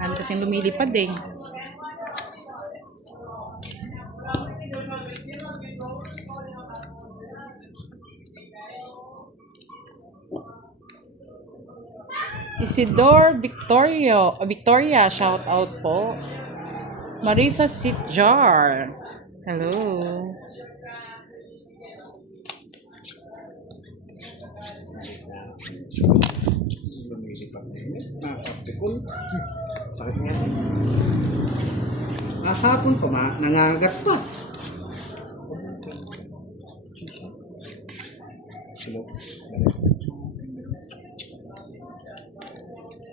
Dami kasing lumilipad eh. Isidore Victoria, shout out po. Marisa Sitjar. Hello. Sakit nga. Hapon pa, nangangagat pa.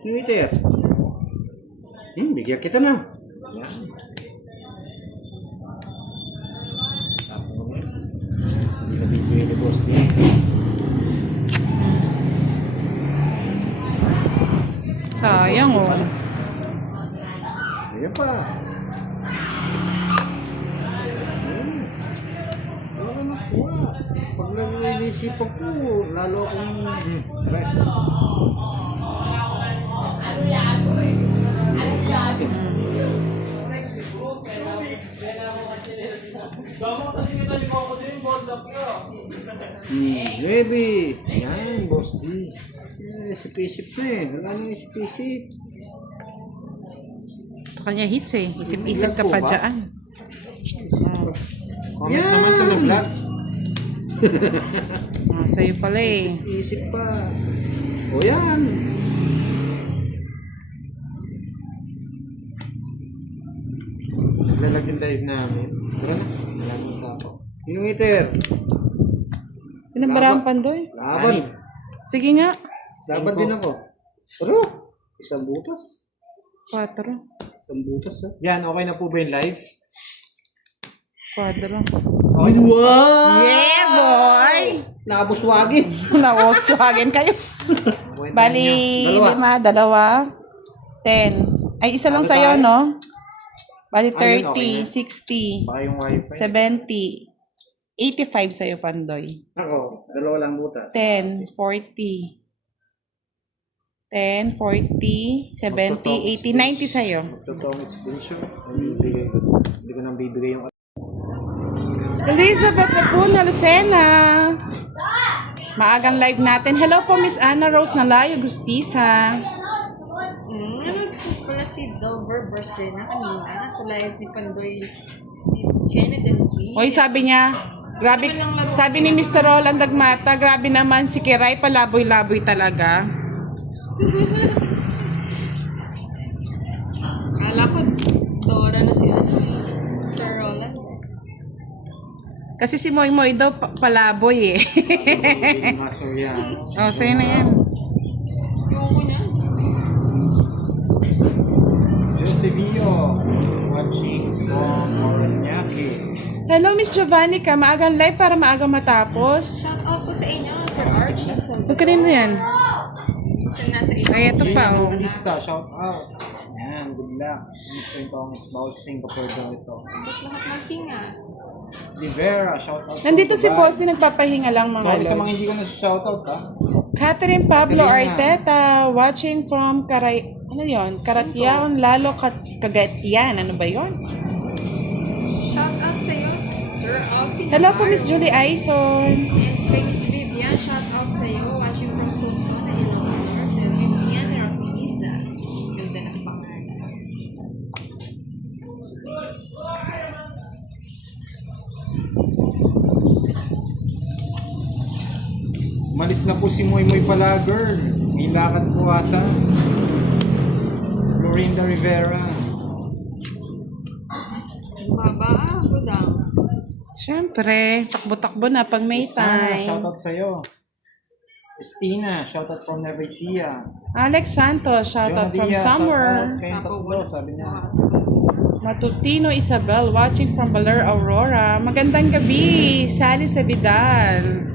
Twitter. Bigyan kita na. Yan. Hindi na bibigyan ni boss niya. Sayang oh. Ayan pa. Wala ka nakuha. Pag lang yung inisipan ko, lalo akong stress. Baby. Ayan, boss D. Isip-isip na eh. Wala nang isip-isip. Sa kanya hits eh. Isip-isip ka pa dyan. Comment naman ito na vlog. Sa'yo pala eh. Isip pa. O yan. Naglalag yung live namin. Tara na. Wala mo sa ako. Yung iter. Pinambarahan pandoy. Laban. Sige nga. Laban din ako. Pero, isang butas. 4. Isang butas ha. Yan, okay na po ba yung live? 4. Okay na. Wow! Yeah, boy! Nakabuswagin. Na-Volkswagen kayo. Bali, 5, 2, 10. Ay, isa lang Ano sa'yo, tayo? no? Bali, Ayun, 30, okay na. 60, Baka yung wifi. 70, 85 sa'yo, Pandoy. Ako, 2 lang butas. 10, 40, 10, 40, 70, 80, 90 sa'yo. Magtotongits din siya. Bibigay ko. Hindi ko nang bibigay yung... Elizabeth Rapuna Lucena. Maagang live natin. Hello po, Miss Ana Rose Nalayo Gustisa. Wala si Dover Bersena kanina sa live ni Pandoy ni Janet and Lee. Hoy, sabi niya, grabe, sabi ni Mr. Roland Dagmata, grabe naman si Kiray, palaboy-laboy talaga. Akala ko Dora na si Sir Roland. Kasi si Moy Moy daw palaboy eh. Maso yan. Oh, sa'yo na yan. Yung ko niya. Josevio, watching from Oronyaki. Hello, Miss Giovannica. Maagang live para maagang matapos. Shout out po sa inyo, Sir Archie. Huwag kanino yan? Sa nasa inyo. Ay, ito pa oh. Bautista, shout out. Yan, good luck. Miss ko yung tongits. Bawal sa Singapore daw ito. Tapos lahat ng tinga. Rivera, shout out. Nandito si Dubai. Boss din nagpapahinga lang mga Sorry sa mga lods. hindi ko na-shout out ha. Catherine Pablo Galing na. Arteta, watching from ano yon? Karatiaon, Lalo, Cagayan. Ano ba yon? Shout out sa iyo, Sir Alvin. Hello po, Miss Julie Aison. And kay Miss Vivian, shout out sa iyo, watching from Sulsona, Ilocos Norte. And Diana Rapiza. Ganda ng pangalan. Malis na po si Moy Moy pala, girl. May lakad po ata. Florinda Rivera. Baba, budang. Siyempre, takbo-takbo na pag may Sana, shout time. out sa'yo. Christina, shout out from Nueva Ecija. Alex Santos, shout out from somewhere. Kayong tatlo, sabi niya. Matutino Isabel, watching from Baler, Aurora. Magandang gabi, Sally Sabidal.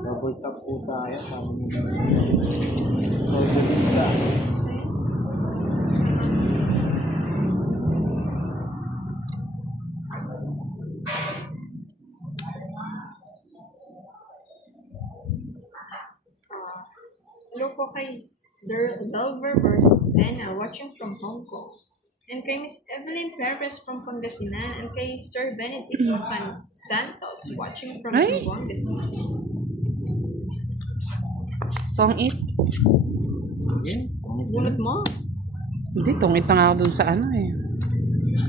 Double tap po tayo, sabi niya. Double visa. Hello po kay Delver Barsena, watching from Hong Kong. And kay Miss Evelyn Perez from Pangasinan. And kay Sir Benedict Van Santos, watching from Ay! Zamboanga City. Tongit. Sige. Bunot mo. Hindi, tongit na nga ako dun sa ano eh.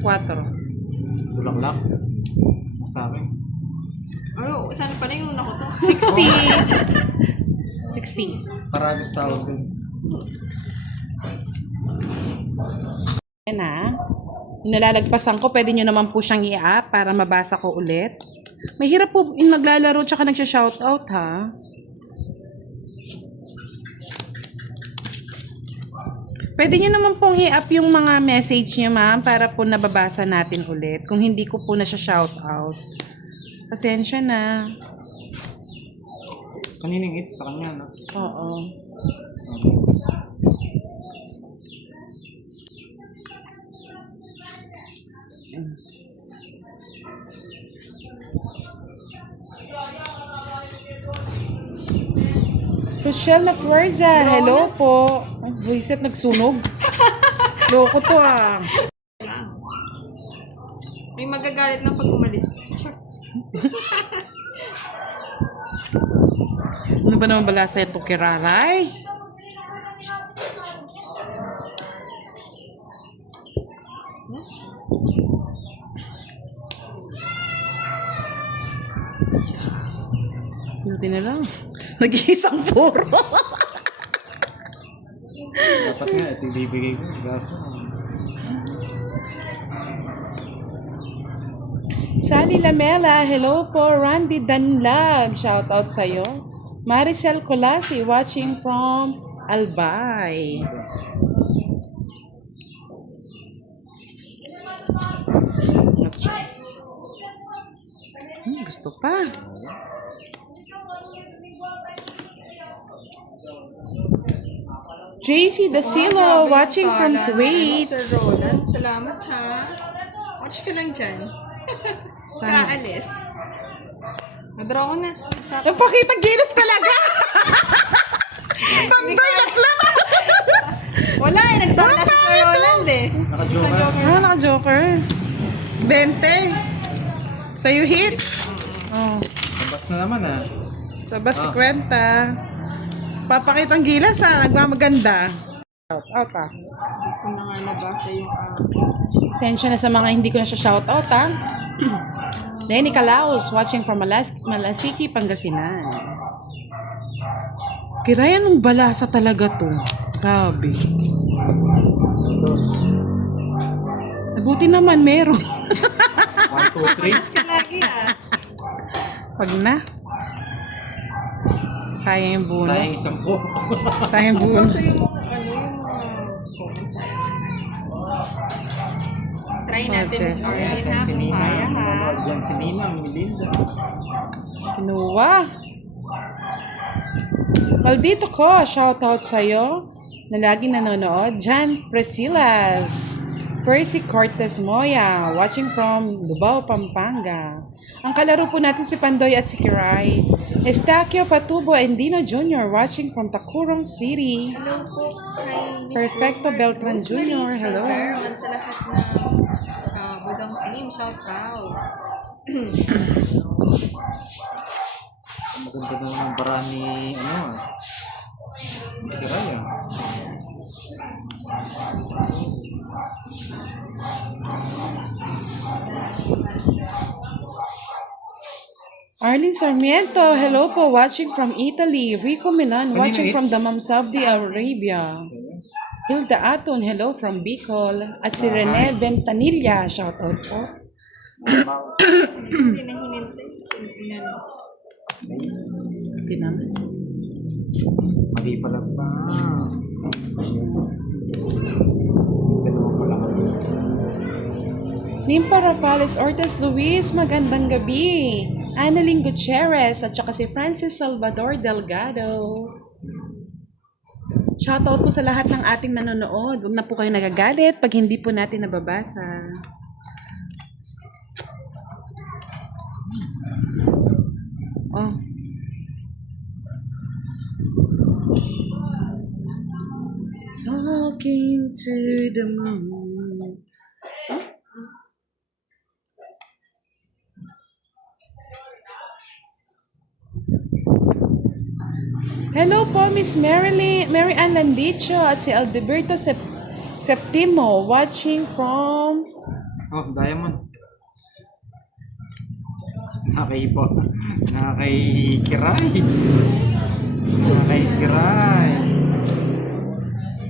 4. Bulaklak. Sa akin. Ano, saan pa na yung una ko to? 60. 60. Parados tawag dun. Yan na. Yung nalalagpasan ko, pwede nyo naman po siyang i-up para mabasa ko ulit. Mahirap po yung naglalaro tsaka nagsha-shoutout ha. Pwede nyo naman pong i-up yung mga message nyo ma'am para po nababasa natin ulit. Kung hindi ko po na siya shoutout. Pasensya na. Kanining hit sa kanya, no? Oo. Rochelle La Fuerza, hello po. Ay, buisit, nagsunog. Loko to ah. May magagalit na pag umalis. Ano ba naman balasa ito kay Raray? Buti na lang. Nag-iisang puro. Dapat nga, ito ibibigay ko. Gaso. Sally Lamela, hello po. Randy Danlag, shout out sa'yo. Maricel Colasi, watching from Albay. Gusto pa. JC Dasilo, watching from Kuwait. Sir Roland, salamat ha. Watch ka lang dyan. Sana. Kaalis. Nadraw ko na. Sa Napakita gilas talaga. Pandoy laklak. Wala eh, nagtawa na si Sir Roland eh. Sa Naka-joker. Joker. Ah, naka-joker. 20. Sa'yo hits. Oh. Labas na naman, ah. Sa bas 50. Papakitang gilas ha. Nagmamaganda. Out ah. Kung na nga nabasa yung Sensya na sa mga hindi ko na siya shoutout ha. Lenny Calaos, watching from Malasiki, Pangasinan. Kiraya nung balasa talaga to. Grabe. Dos. Buti naman meron. 1, 2, 3. Panas ka lagi ah. Pag na. Sayang yung buno. Sayang 10. Sayang yung buno. So yung comments sa'yo. Try natin Yes. Miss Orly Ayan, ha. si Kung Nina. kaya ha. Nanonood dyan si Nina, Melinda. Kinuha. Maldito ko, shoutout sa'yo na laging nanonood. Jan Presilas. Percy Cortez Moya, watching from Lubao, Pampanga. Ang kalaro po natin si Pandoy at si Kiray. Estacio Patubo and Dino Jr. watching from Tacurong City. Hello po kay Miss Perfecto Robert Beltran Rosemary Jr., hello. Silveron sa lahat ng Budang Team. Shout out. Maganda na naman para ni, Kiraya. Arlene Sarmiento, hello po, watching from Italy. Rico Milan, watching Kanina, from Damam, Saudi Arabia. Hilda Aton, hello from Bicol. At si Rene Ventanilla, shoutout po. Hindi na hinintay. Inano. 6. Hindi naman. Mali pala pa. Dalawa pa lang. Nimpa Rafales Ortiz Luis, magandang gabi. Annalyn Gutierrez at saka si Francis Salvador Delgado. Shoutout po sa lahat ng ating manonood. Huwag na po kayo nagagalit pag hindi po natin nababasa. Oh. Talking to the moon. Hello po, Miss Mary Ann Landicho at si Aldeberto Septimo watching from... Oh, Diamond. Nakakaipo. Nakakaikiray. Nakakaikiray.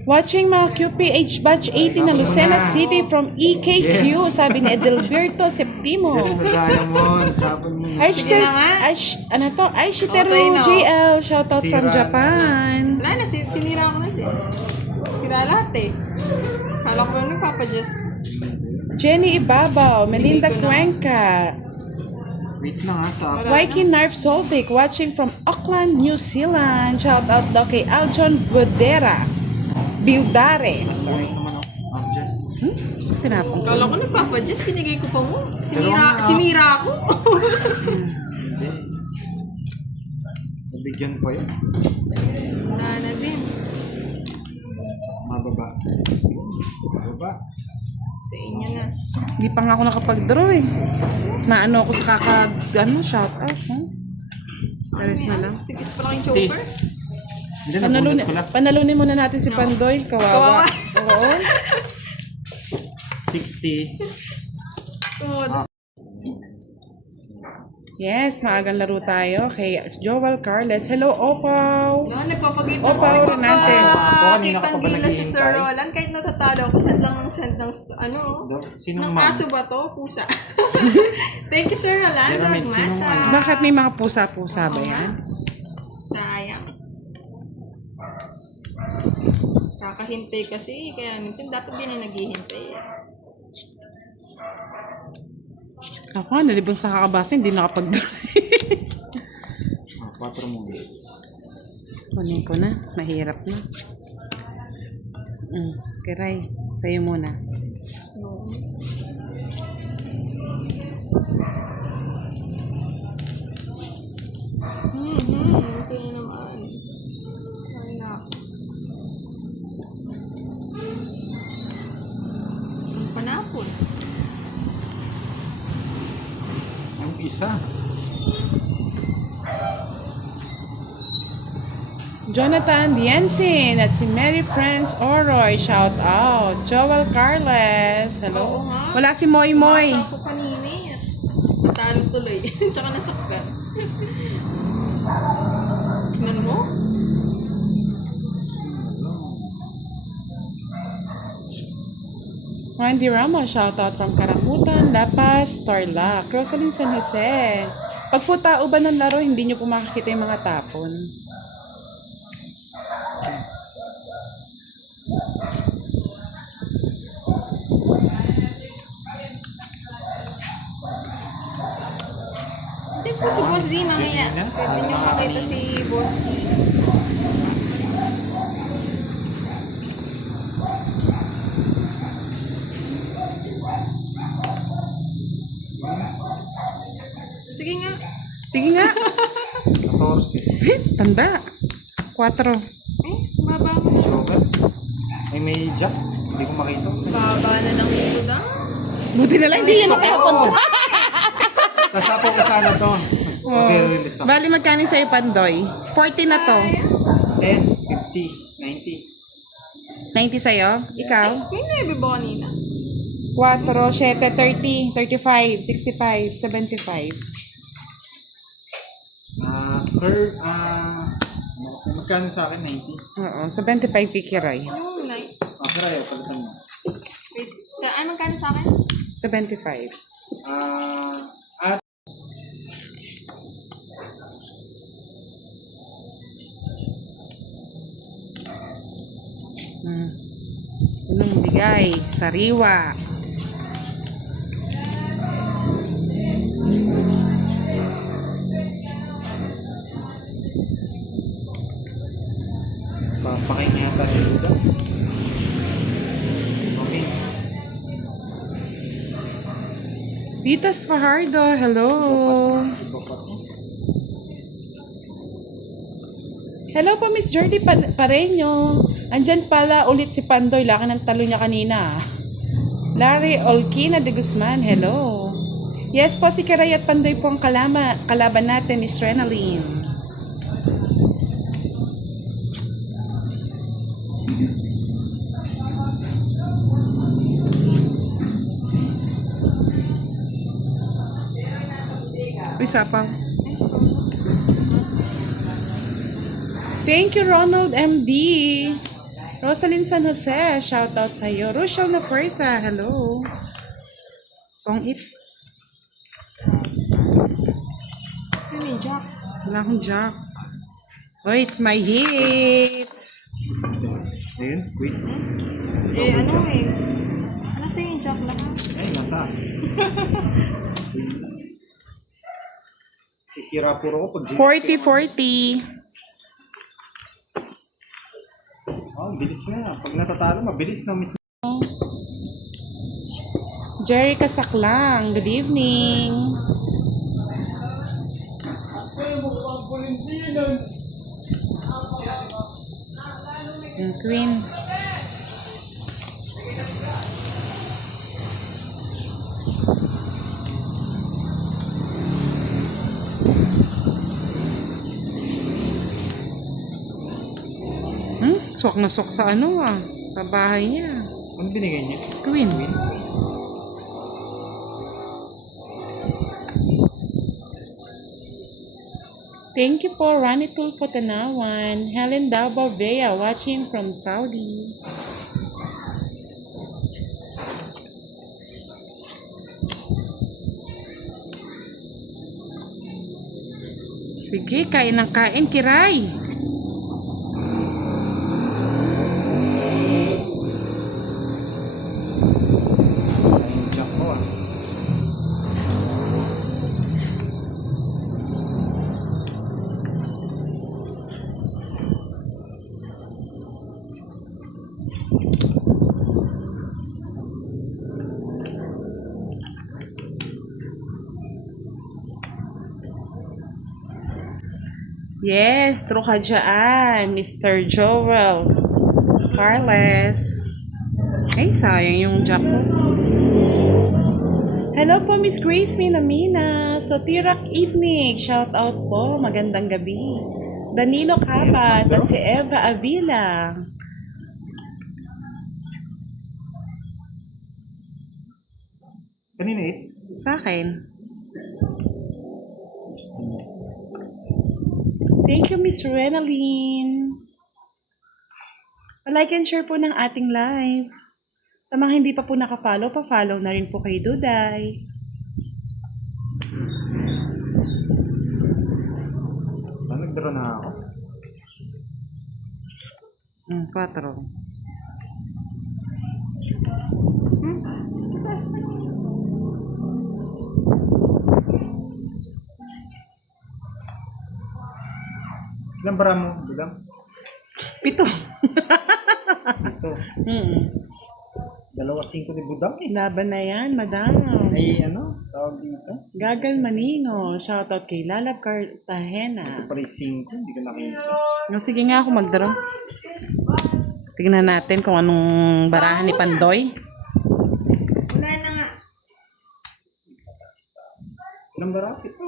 Watching mga QPH Batch 80 na Lucena City from EKQ, Yes. sabi ni Edelberto Septimo. Just na Diamond. Tapon mo na. Ano to? Aishiteru sa'yo na. JL, shoutout from Sira. Japan. Wala na, sinira ko na din. Sira lahat eh. Kala ko yung nagpapadjust. Jenny Ibabaw, Melinda Hindi ko na. Cuenca, Wait lang ha. Sa Waiki Narf Solvic, watching from Auckland, New Zealand. Shoutout daw kay Aljon Bildare. Sorry naman ako. I'm just. Gusto ko tinapon ko. Kala ko nagpapadjust, binigay ko pa mo. Pero, Sinira ako. Hindi. Nabigyan pa yun. Wala na din. Mababa. Mababa. Sa inyo na. Hindi pa nga ako nakapag-draw eh. Naano ako sa shoutout. Huh? Pares na lang. Tigis pa lang yung 60. chopper. Hindi, nabunod ko lang. Panalunin muna natin si Pandoy. Kawawa. Oo. 60. Oo, das- Yes, maagang laro tayo kay Joel Carles. Hello, Opaw. No, nagpapagito Opa, Renate. Kanina ka pa ba Kitang gila si Sir naghihintay? Roland. Kahit natatalo ako, send lang ng send ng Sinong ng ma'am? aso ba to? Pusa. Thank you, Sir Roland. Jeremy, sinong ano? Bakit may mga pusa-pusa ba yan? Sayang. Kakahintay kasi, kaya minsan dapat din ay naghihintay. Ako, nalibang sa kakabasa, hindi nakapag-draw. 4 mo. Kunin ko na. Mahirap na. Kiray, sa'yo muna. No. Ito na naman. Ay na. Panapon. Ang isa. Jonathan Diensin at si Mary Friends Oroy. Shout out. Joel Carles. Hello. Oo nga. Wala si Moy Moy. Masa ko kanina eh. Talo tuloy. Tsaka nasaktan. Sinan mo? Randy Ramos, shout out from Karamutan, La Paz, Tarlac, Rosalyn San Jose. Pag po tauban ng laro, hindi nyo po makikita yung mga tapon. Check po si Boss D mamaya. Pwede nyo makita si Boss D. Sige nga. Sige nga. 14. Tanda. 4. Baba mo. Joker. Ay, may jack. Hindi ko makita. Baba na lang ito daw. Buti na lang, hindi yan matapon. Sasapo ko sana to. Mag-release ako. Bali, magkano sa'yo, Pandoy? 40 na to. 10, 50, 90. 90 sa'yo? Ikaw? May nebe ba kanina? 4, 7, 30, 35, 65, 75. Magkano sa akin? 90. Oo, 75 kikiray. Yung night. Pero ayaw, palitan mo. Wait. Anong kan sa akin? 75. At Unang bigay, sariwa. papaking yata si Uda. Okay. Vitas Fajardo, hello. Iba pa to. Hello po, Miss Jordy Pareño. Andyan pala ulit si Pandoy. Laki ng talo niya kanina. Larry Olkina de Guzman, hello. Yes po, si Kiray at Pandoy po ang kalaban natin, Miss Renaline. Uy, sapang. Thank you, Ronald MD. Rosalyn San Jose, shout out sa iyo. Rochelle na Fresa, hello. Pong it. Ano yung Jack? Wala akong jack. Oh, it's my hits. Ayun, wait. Ano eh? Ano sa yung Jack lahat? Ay, nasa. Sisira puro ko pag 40-40. Oh, bilis nga. Pag natatalo, mabilis na mismo. Jerry Kasaklang, good evening. Yung Queen. Swak na swak sa ano sa bahay niya. Ano binigay niya? Queen. Queen? Thank you po, Ranitul Potanawan. Helen Davao Vea watching from Saudi. Sige, kain ng kain, Kiray. Sayang jack ko ah. Yes, true ka dyan, Mr. Joel Carles. Ay, sayang yung jack ko. Hello po, Miss Grace Minamina. So, Tirak Itnik, shout out po. Magandang gabi. Danilo Kapat at si Eva Avila. Kanina it's? Sa akin. Thank you, Miss Renaline. Like and share po ng ating live. Sa mga hindi pa po nakafollow, pa-follow na rin po kay Duday. Saan nagdara na ako? 4. Ilang bara mo? Bilang? 7. Ito. 2-5 ni Budang eh. Laban na yan, madam. Ay ano? Tawag dito? Gagal Manino. Shoutout kay Lalab Cartagena. Pari 5, hindi ko nakita. No, sige nga ako mag-draw. Tignan natin kung anong barahan ni Pandoy. Wala na nga. Ilang bara? Ito.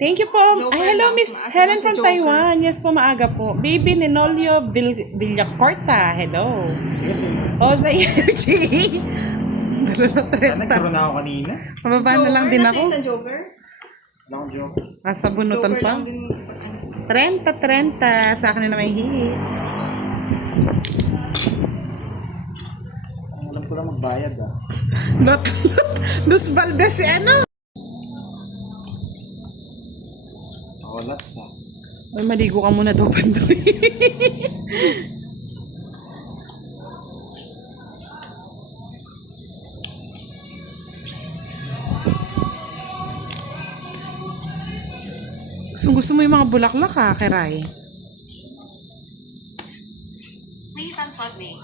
Thank you po. Joker Ay, hello, lang. Miss Maasa Helen na si from Joker. Taiwan. Yes po, maaga po. Baby Ninolio Villacorta. Hello. Sige, sige. Oza EFG. Saan nagdara na ako kanina? Mababa na lang din ako. Nasa isang Joker? Wala akong joke. Nasa bunutan Joker pa. lang din. 30-30. Sa akin na may hits. Alam ko lang magbayad ah. Lot. Luz Valdez si ano? Wala sa. Ay, maligo ka muna daw, Pandoy. Gusto mo yung mga bulaklak Kiray? Please unplug me.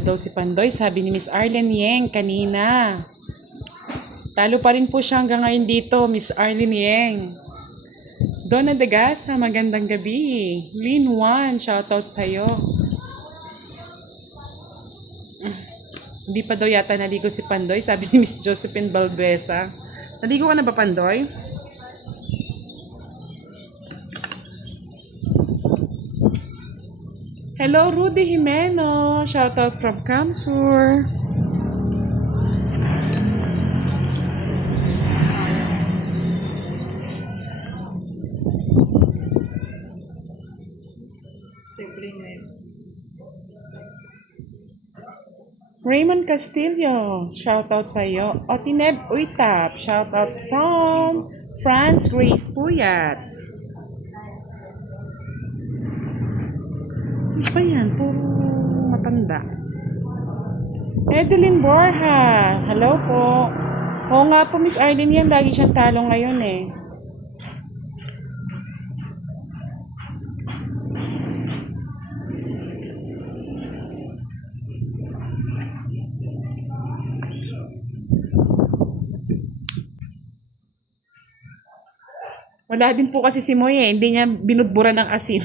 Talo daw si Pandoy, sabi ni Miss Arlene Yeng kanina. Talo pa rin po siya hanggang ngayon dito, Miss Arlene Yeng. Donna Dagasa, magandang gabi. Lynn Juan, shoutout sa'yo. Hindi pa daw yata naligo si Pandoy, sabi ni Miss Josephine Valdesa. Naligo ka na ba, Pandoy? Hello, Rudy Jimeno. Shoutout from Kamsur. Siyempre na yun. Raymond Castillo. Shoutout sa'yo. Otineb Uitap. Shoutout from France Grace Puyat. Ano ba yan? Puro matanda. Edeline Borja. Hello po. Oo nga po, Miss Arlene yan. Lagi siyang talo ngayon eh. Wala din po kasi si Moy eh. Hindi niya binudbura ng asin.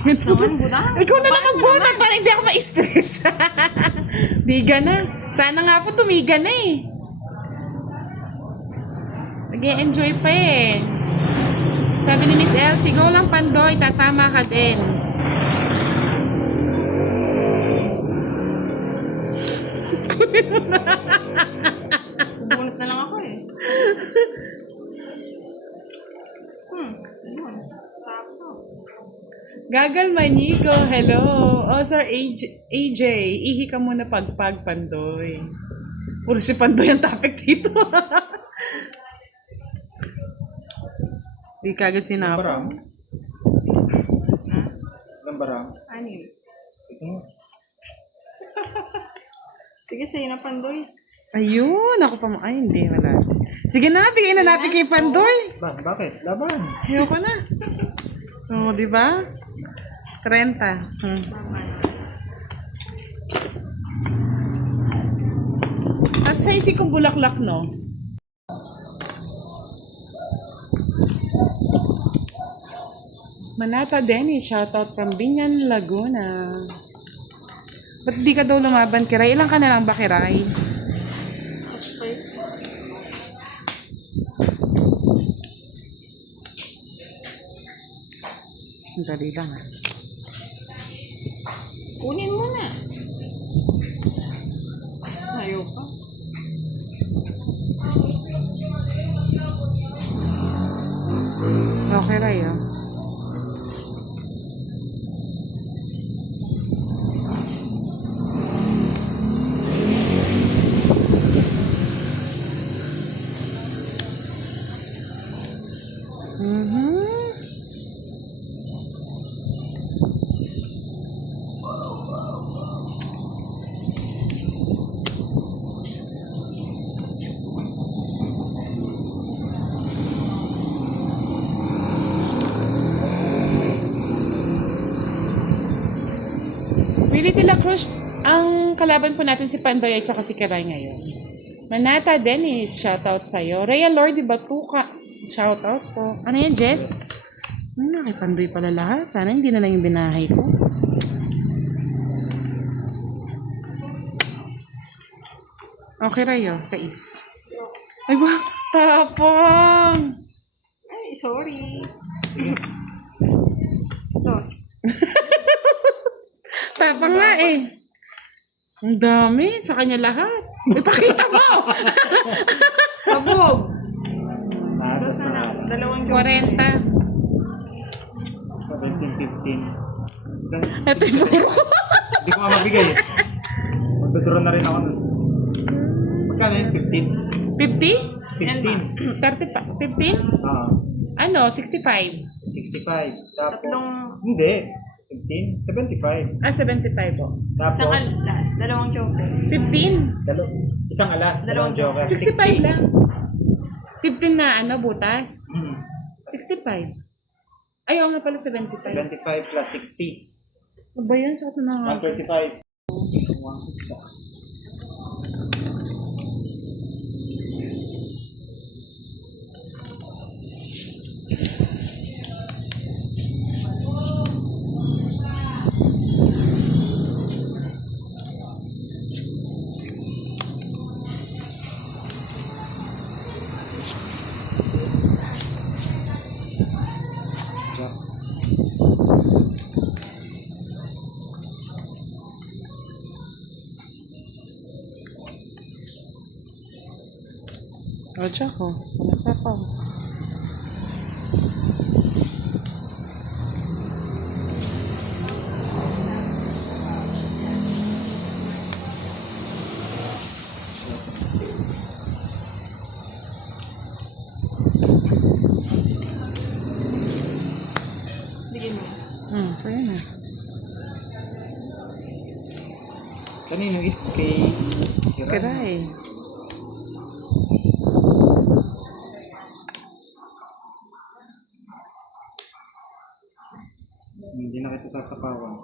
Mas naman, buda. Ikaw na lang magbunot para hindi ako ma-stress. Diga na. Sana nga po tumiga na eh. Nag-e-enjoy pa eh. Sabi ni Miss Elsie, go lang Pandoy, tatama ka din. Bunot na lang ako eh. Ayun. Sakto. Gagal Manigo, hello. Oh, Sir AJ, ihi ka muna pagpag Pandoy. Puro si Pandoy ang topic dito. Di kagad sinapa. Lambarang? Lambarang? Anim. Ito. Sige, sa'yo na, Pandoy. Ayun, ako pa mo. Ay, hindi, wala. Sige na, bigay na natin kay Pandoy. Bakit? Laban. Ayoko na. Oo, di ba? 30. Asa isi kong bulaklak, no? Manata Denny, shoutout from Binyan, Laguna. Ba't di ka daw lumaban, Kiray? Ilang ka na lang ba, Kiray? Okay. Ang dali lang, ha? Kunin mo na. Ayaw pa. Okay, Ray, ah. Willie de la Cruz, ang kalaban po natin si Pandoy at saka si Kiray ngayon. Manata Dennis, shoutout sa'yo. Rhea Lordy Batuka, shoutout po. Ano yan, Jess? Kay Pandoy pala lahat. Sana hindi na lang yung binahay ko. Okay, Rayo, sa is. Ay ba? Tapang! Ay, sorry. Dos. Tapang nga eh. Ang dami. Sa kanya lahat. Ipakita mo! Sabog. Natas Dos na lang. na. Dalawang joke. 40. 17, 15. Ito yung puro. Hindi ko nga mabigay eh. Magdodoro na rin ako nun. Magkano yun? 15? 50? 15. 30 pa. 15? Ah, Ano? 65. 65. Tapos, Tatlong- hindi. 15? 75. 75 po. Tapos, Isang alas, dalawang joker. 15. isang alas, dalawang Dalawang joker. 65 lang. 15 na ano, butas. Hmm. 65. Ayaw nga pala 75. 75 plus 60. Ano ba yan? Sakot na nga. 135. One isa. Jack. O, Jack, oh. Panasapaw. Bigyan mo. Sa'yo na. Kanino it's kay Kiray. Hindi na kita sasapawan.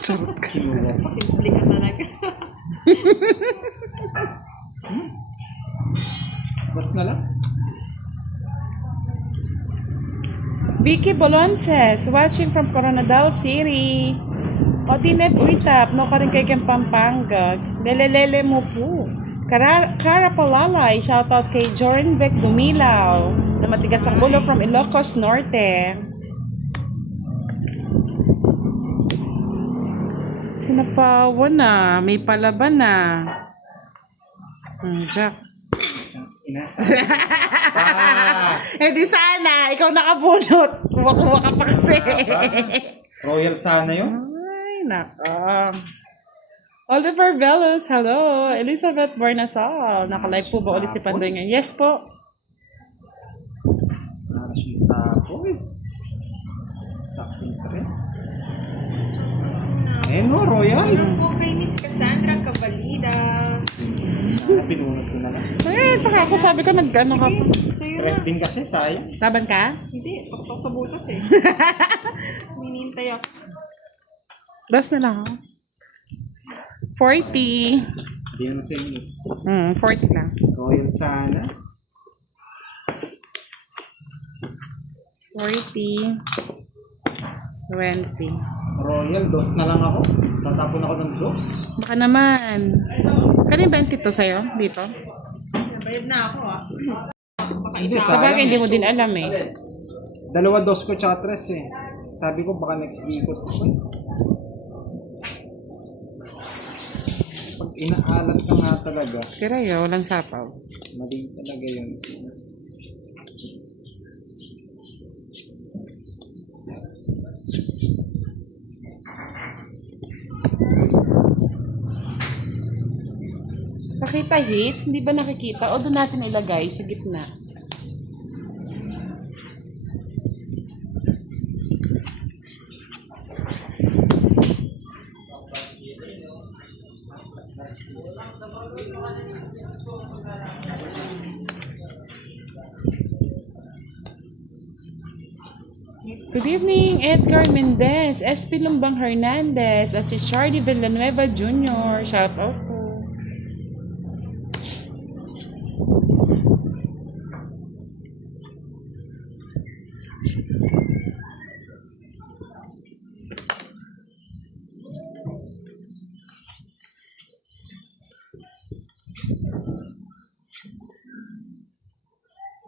Charot ka. Kinuha pa. Simple ka talaga. Bas na lang. Vicky Bolonces, watching from Coronadal City. Odine Buitap, no ka rin kay Pampanga. Lelelele mo po. Cara Palalay, shoutout kay Jorin Beck Dumilaw, na matigas ang ulo from Ilocos Norte. Sinapawan na, may palaban na. Jack. Ina. Ah, Eh di sana, ikaw nakabunot. Kuha-kuha ka pa kasi. Royal sana yun. Ay, naka. Oliver Velos, hello. Elizabeth Bornasal, naka-live po ba ulit si Pandoy ngayon? Yes po. Para siyang tapoy. Saking tres. Eh no, Royal. Hello po kay Miss Cassandra Cavalida. Sana binunod ko na lang. Eh, baka ako sabi ko nag-ano ka. Sa'yo Tres na. din kasi, sayang. Laban ka? Hindi, pakpak sa butas eh. Minintay ako. Das na lang. 40. Hindi naman sa inyo. 40 lang. Royal sana. 40. 20. Royal, dos na lang ako. Tatapon ako ng dos. Baka naman. Kano yung 20 to sa'yo? Dito? Nabayad na ako ah. Baka Hindi, itawa. Sabagay, hindi mo din alam eh. Dalawa dos ko tsaka tres eh. Sabi ko baka next ikot ko. Pag inaalat ka nga talaga, Kira yun, walang sapaw. mali talaga yun. Pakita hits, hindi ba nakikita? O doon natin ilagay sa gitna. Good evening, Edgar Mendez, SP Lumbang Hernandez, at si Charlie Villanueva Jr. Shout out po.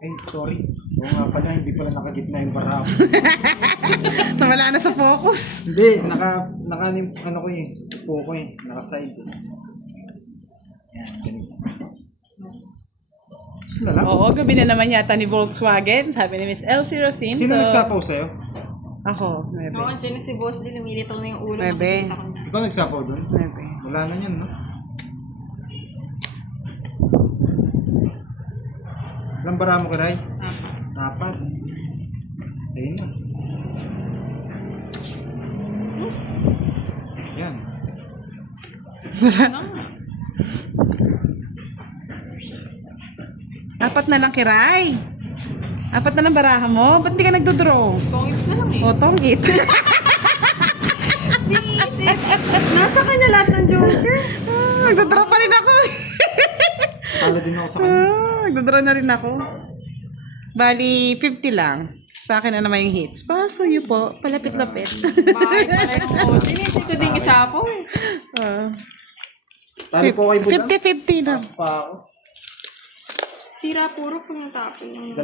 Ay, sorry. Oo nga pala, hindi pala nakagitna yung barako. Wala na sa focus. Hindi, naka ano ko eh, po ko eh, naka-side. Yan, ganito. Gusto na lang. Oo, gabi na naman yata ni Volkswagen, sabi ni Miss Elsie Rosinto. Sino nagsapaw sa'yo? Ako, maybe. Oo, dyan na si boss din, lumilitaw na yung ulo. Bebe. Nakikita ko na. Ikaw nagsapaw doon? Maybe. Wala na yan, no? Ilang bara mo, Kiray? Ah. Apat. Sa'yo na. Apat na lang, Kiray. Apat na lang baraha mo. Ba't di ka nagdodraw? Pongits na lang eh. O, tongit. Isip. Nasa kanya lahat ng Joker. Nagdodraw pa rin ako. Pala din ako sa kanya. Nagdodraw na rin ako. Bali, 50 lang. Sa akin na naman yung hits. Paso yun po. Palapit-lapit. Bakit pala yung code? Inisip ko din isa po eh. Tali po kay Budang. 50-50 na. Pa ako. Sira puro po yung tapon.